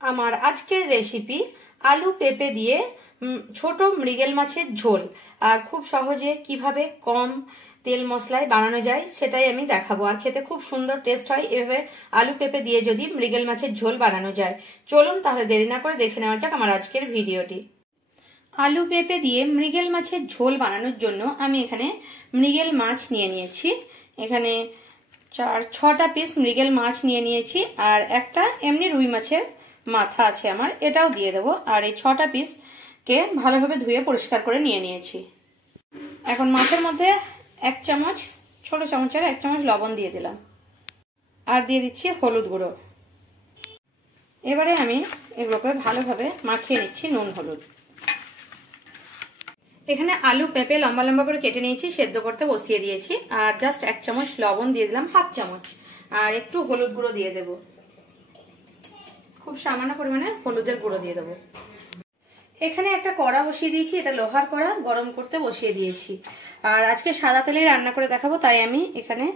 আমার আজকের রেসিপি আলু পেঁপে দিয়ে ছোট মৃগেল মাছের ঝোল। আর খুব সহজে কিভাবে কম তেল মশলায় বানানো যায় সেটাই আমি দেখাবো। আর খেতে খুব সুন্দর টেস্ট হয় এভাবে আলু পেঁপে দিয়ে যদি মৃগেল মাছের ঝোল বানানো যায়। চলুন তাহলে দেরি না করে দেখে নেওয়া যাক আমার আজকের ভিডিওটি। আলু পেঁপে দিয়ে মৃগেল মাছের ঝোল বানানোর জন্য আমি এখানে মৃগেল মাছ নিয়ে নিয়েছি। এখানে 6টা পিস মৃগেল মাছ নিয়ে নিয়েছি আর একটা এমনি রুই মাছের মাথা আছে আমার, এটাও দিয়ে দেবো। আর এই 6টা পিসকে ভালোভাবে ধুয়ে পরিষ্কার করে নিয়ে নিয়েছি। এখন মাছের মধ্যে 1 চামচ, ছোট চামচের 1 চামচ লবণ দিয়ে দিলাম আর দিয়ে দিচ্ছি হলুদ গুঁড়ো। এবারে আমি এগুলোকে ভালোভাবে মাখিয়ে নিচ্ছি নুন হলুদ। এখানে আলু পেঁপে লম্বা লম্বা করে কেটে নিয়েছি, সেদ্ধ করতে বসিয়ে দিয়েছি। আর জাস্ট 1 চামচ লবণ দিয়ে দিলাম, 1/2 চামচ, আর একটু হলুদ গুঁড়ো দিয়ে দেবো। খুব সামান্য পরিমাণে হলুদের গুঁড়ো দিয়ে দেবো। এখানে একটা কড়া বসিয়ে দিয়েছি, এটা লোহার কড়া, গরম করতে বসিয়ে দিয়েছি। আর আজকে সাদা তেলে রান্না করে দেখাবো, তাই আমি এখানে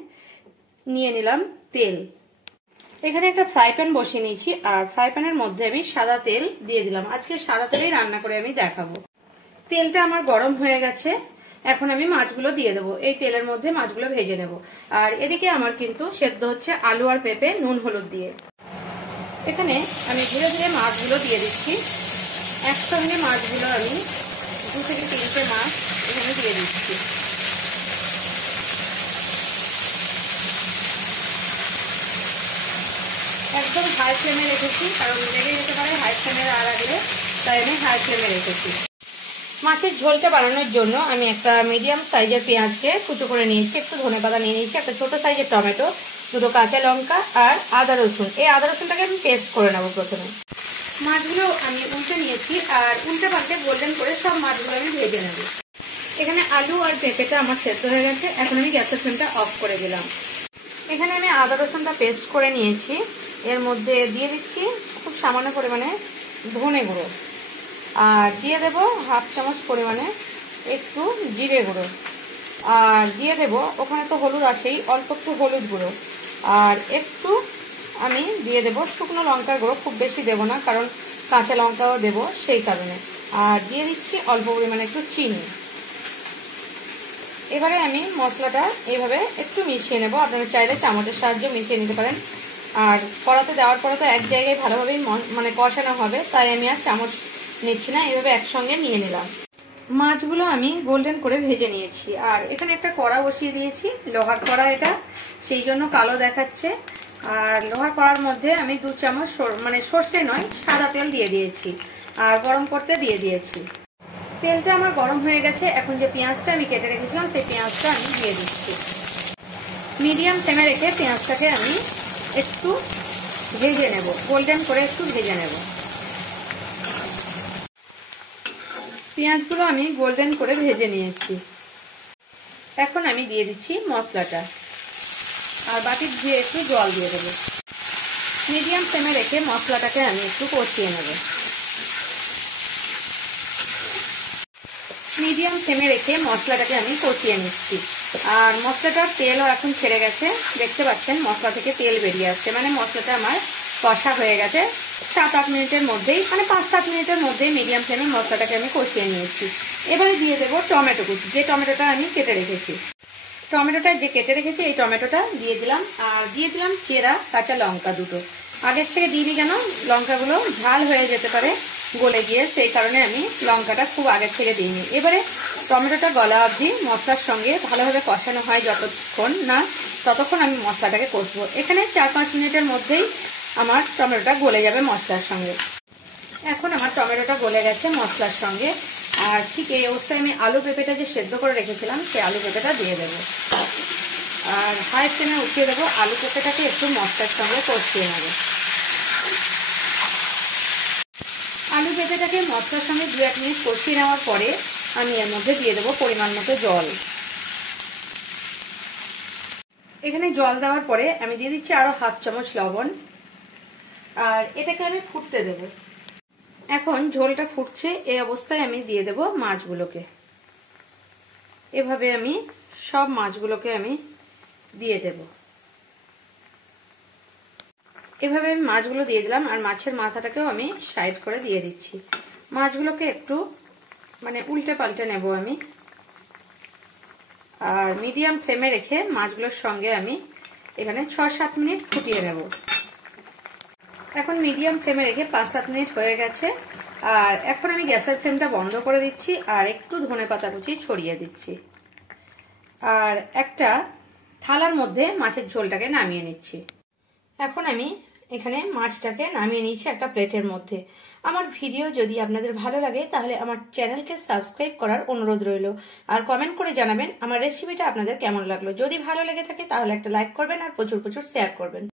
নিয়ে নিলাম তেল। এখানে একটা ফ্রাই প্যান বসিয়ে নিয়েছি আর ফ্রাই প্যানের মধ্যে আমি সাদা তেল দিয়ে দিলাম। আজকে সাদা তেলেই রান্না করে আমি দেখাবো। তেলটা আমার গরম হয়ে গেছে, এখন আমি মাছগুলো দিয়ে দেবো। এই তেলের মধ্যে মাছগুলো ভেজে নেব। আর এদিকে আমার কিন্তু সেদ্ধ হচ্ছে আলু আর পেঁপে নুন হলুদ দিয়ে। এখানে আমি ধীরে ধীরে মাছগুলো দিয়ে দিচ্ছি। একসঙ্গে মাছগুলো আমি 2 থেকে 3টে মাছ এখানে দিয়ে দিচ্ছি। একদম হাই ফ্লেমে রেখেছি, কারণ লেগে যেতে পারে হাই ফ্লেমে রাখলে, তাই আমি হাই ফ্লেমে রেখেছি। মাছের ঝোলটা বানানোর জন্য আমি একটা মিডিয়াম সাইজের পেঁয়াজকে কুচো করে নিয়েছি, একটু ধনেপাতা নিয়ে নিয়েছি, একটা ছোট সাইজের টমেটো, 2টো কাঁচা লঙ্কা আর আদা রসুন। এই আদা রসুনটাকে আমি পেস্ট করে নেবো। প্রথমে মাছগুলো আমি উল্টে নিয়েছি আর উল্টে পাল্টে গোল্ডেন করে সব মাছগুলো আমি ভেজে নেব। এখানে আলু আর পেঁপেটা আমার সেদ্ধ হয়ে গেছে, এখন আমি গ্যাসের ফ্লেমটা অফ করে দিলাম। এখানে আমি আদা রসুনটা পেস্ট করে নিয়েছি, এর মধ্যে দিয়ে দিচ্ছি খুব সামান্য পরিমাণে ধনে গুঁড়ো আর দিয়ে দেব 1/2 চামচ পরিমাণে একটু জিরে গুঁড়ো আর দিয়ে দেব, ওখানে তো হলুদ আছেই, অল্প একটু হলুদ গুঁড়ো আর একটু আমি দিয়ে দেব শুকনো লঙ্কার গুঁড়ো। খুব বেশি দেব না, কারণ কাঁচা লঙ্কাও দেব সেই কারণে। আর দিয়ে দিচ্ছি অল্প পরিমাণে একটু চিনি। এবারে আমি মশলাটা এইভাবে একটু মিশিয়ে নেব। আপনারা চাইলে চামচের সাহায্যে মিশিয়ে নিতে পারেন। আর কড়াতে দেওয়ার পরে তো এক জায়গায় ভালোভাবেই কষানো হবে, তাই আমি আর চামচ নিচ্ছি না, এইভাবে একসঙ্গে নিয়ে নিলাম। মাছগুলো আমি গোল্ডেন করে ভেজে নিয়েছি। আর এখানে একটা কড়া বসিয়ে দিয়েছি, লোহার কড়া এটা, সেই জন্য কালো দেখাচ্ছে। আর লোহার কড়ার মধ্যে আমি 2 চামচ সর্ষে নয় সাদা তেল দিয়ে দিয়েছি আর গরম করতে দিয়ে দিয়েছি। তেলটা আমার গরম হয়ে গেছে, এখন যে পেঁয়াজটা আমি কেটে রেখেছিলাম সেই পেঁয়াজটা আমি দিয়ে দিচ্ছি। মিডিয়াম ফ্লেমে রেখে পেঁয়াজটাকে আমি একটু ভেজে নেব, গোল্ডেন করে একটু ভেজে নেব। পেঁয়াজগুলো আমি গোল্ডেন করে ভেজে নিয়েছি। এখন আমি দিয়ে দিচ্ছি মশলাটা আর বাটি দিয়ে একটু জল দিয়ে দেবো। মিডিয়াম ফ্লেমে রেখে মশলাটাকে আমি একটু কষিয়ে নেব। মিডিয়াম ফ্লেমে রেখে মশলাটাকে আমি কষিয়ে নিচ্ছি। আর মশলাটার তেলও এখন ছেড়ে গেছে, দেখতে পাচ্ছেন মশলা থেকে তেল বেরিয়ে আসছে, মানে মশলাটা আমার কষা হয়ে গেছে। 7-8 মিনিটের মধ্যেই, 5-7 মিনিটের মধ্যেই মিডিয়াম ফ্লেমে মশলাটাকে আমি কষিয়ে নিয়েছি। এবারে দিয়ে দেবো টমেটো কুচি, যে টমেটোটা আমি কেটে রেখেছি। এই টমেটোটা দিয়ে দিলাম আর দিয়ে দিলাম চেরা কাঁচা লঙ্কা 2টো। আগের থেকে দিইনি, কেন লঙ্কাগুলো ঝাল হয়ে যেতে পারে গলে গিয়ে, সেই কারণে আমি লঙ্কাটা খুব আগের থেকে দিইনি। এবারে টমেটোটা গলা অবধি মশলার সঙ্গে ভালোভাবে কষানো হয় যতক্ষণ না, ততক্ষণ আমি মশলাটাকে কষবো। এখানে 4-5 মিনিটের মধ্যেই আমার টমেটোটা গলে যাবে মশলার সঙ্গে। এখন আমার টমেটোটা গলে গেছে মশলার সঙ্গে। আর ঠিক এই অবস্থায় আমি আলু পেঁপেটা যে সেদ্ধ করে রেখেছিলাম সেই আলু পেঁপেটা দিয়ে দেবো আর হাই ফ্লেমে উঠিয়ে দেবো। আলু পেঁপেটাকে একটু মশলার সঙ্গে কষিয়ে নেব। আলু পেঁপেটাকে মশলার সঙ্গে 2-1 মিনিট কষিয়ে নেওয়ার পরে আমি এর মধ্যে দিয়ে দেবো পরিমাণ মতো জল। এখানে জল দেওয়ার পরে আমি দিয়ে দিচ্ছি আরো 1/2 চামচ লবণ আর এটাকে আমি ফুটতে দেব। এখন ঝোলটা ফুটছে, এই অবস্থায় আমি দিয়ে দেব মাছগুলোকে। এভাবে আমি সব মাছগুলোকে আমি দিয়ে দেব। এভাবে আমি মাছগুলো দিয়ে দিলাম, আর মাছের মাথাটাকেও আমি সাইড করে দিয়ে দিচ্ছি। মাছগুলোকে একটু মানে উল্টে পাল্টে নেব আমি, আর মিডিয়াম ফ্লেমে রেখে মাছগুলোর সঙ্গে আমি এখানে 6-7 মিনিট ফুটিয়ে নেব। এখন মিডিয়াম ফ্লেমে রেখে 5-7 মিনিট হয়ে গেছে, আর এখন আমি গ্যাসের ফ্লেমটা বন্ধ করে দিচ্ছি আর একটু ধনেপাতা কুচি ছড়িয়ে দিচ্ছি, আর একটা থালার মধ্যে মাছের ঝোলটাকে নামিয়ে নিচ্ছি। এখন আমি এখানে মাছটাকে নামিয়ে নিচ্ছি একটা প্লেটের মধ্যে। আমার ভিডিও যদি আপনাদের ভালো লাগে তাহলে আমার চ্যানেলকে সাবস্ক্রাইব করার অনুরোধ রইল, আর কমেন্ট করে জানাবেন আমার রেসিপিটা আপনাদের কেমন লাগলো। যদি ভালো লেগে থাকে তাহলে একটা লাইক করবেন আর প্রচুর প্রচুর শেয়ার করবেন।